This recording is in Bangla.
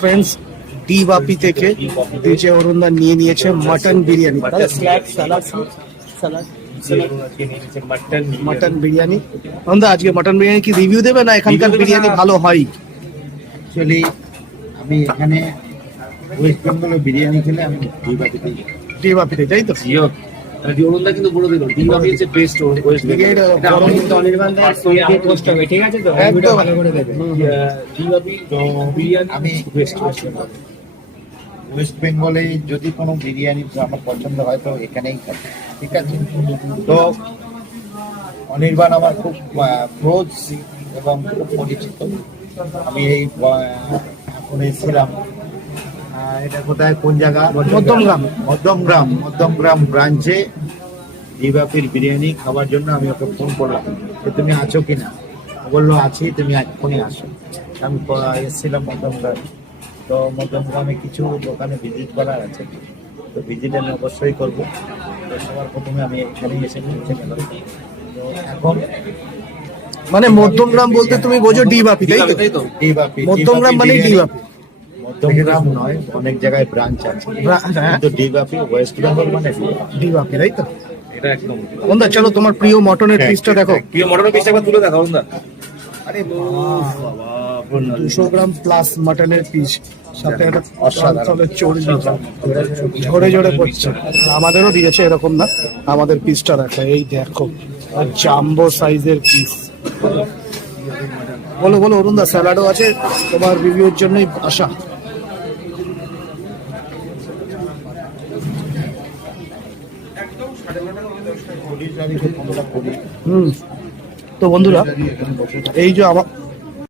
ফ্রেন্ডস ডি বাপি থেকে ডিজে অরুণদা নিয়ে নিয়েছে মাটন বিরিয়ানি, মাটন বিরিয়ানি। অরুণদা আজকে মাটন বিরিয়ানি কি রিভিউ দেবে না এখানকার বিরিয়ানি ভালো হয়? অ্যাকচুয়ালি আমি এখানে ওয়েস্ট বেঙ্গলে বিরিয়ানি খেলে আমি ডি বাপিতে, তাই তো? অরুণদা কিন্তু বলে দিল ডি বাপি হচ্ছে বেস্ট ওয়েস্ট বেঙ্গল। এটা আমার কিন্তু অনির্বাণ দাস পোস্ট হবে, ঠিক আছে তো? ভিডিও ভালো করে দেবে। ডি বাপি বিরিয়ানি আমি বেস্ট ওয়েস্ট বেঙ্গলে যদি কোনো বিরিয়ানি আমার পছন্দ হয় তো এখানেই খাই, ঠিক আছে? তো অনির্বাণ আমার খুব ক্লোজ এবং খুব পরিচিত। আমি এই এখন এসেছিলাম, এটা কোথায়, কোন জায়গা? মধ্যমগ্রাম ব্রাঞ্চে ডিবাপির বিরিয়ানি খাবার জন্য আমি ওকে ফোন করলাম যে তুমি আছো কিনা। বললো আছি, তুমি এখনই আসো। আমি এসেছিলাম মধ্যমগ্রাম। তো মধ্যমগ্রামে কিছু দোকানে ভিজিট করার আছে, তো ভিজিট আমি অবশ্যই করবো। তো সবার প্রথমে আমি এখানেই এসে পৌঁছে গেলাম। তো এখন মানে মধ্যমগ্রাম বলতে তুমি বোঝো ডি বাপি, তাই তো? ডিবাপি, মধ্যমগ্রাম মানে ডি বাপি। মধ্যমগ্রাম নয়, অনেক জায়গায় ব্রাঞ্চ আছে, কিন্তু ডিবাপি ওয়েস্ট বেঙ্গল মানে ডি বাপি, তাই তো? এটা একদম। অরুণদা চলো তোমার প্রিয় মটনের পিসটা দেখো। প্রিয় মটনের পিসটা একবার তুলে দেখো অরুণদা। আরে বাবা, 200 গ্রাম প্লাস মটনের পিস, সাথে একটা অসাধারণ। চর্বি ঝরে ঝরে পড়ছে। আমাদেরও দিয়েছে এরকম না, আমাদের পিসটা দেখো, এই দেখো জাম্বো সাইজের পিস। বলো বলো অরুণদা, স্যালাডও আছে, তোমার রিভিউর জন্যই আসা। তো বন্ধুরা, এই যে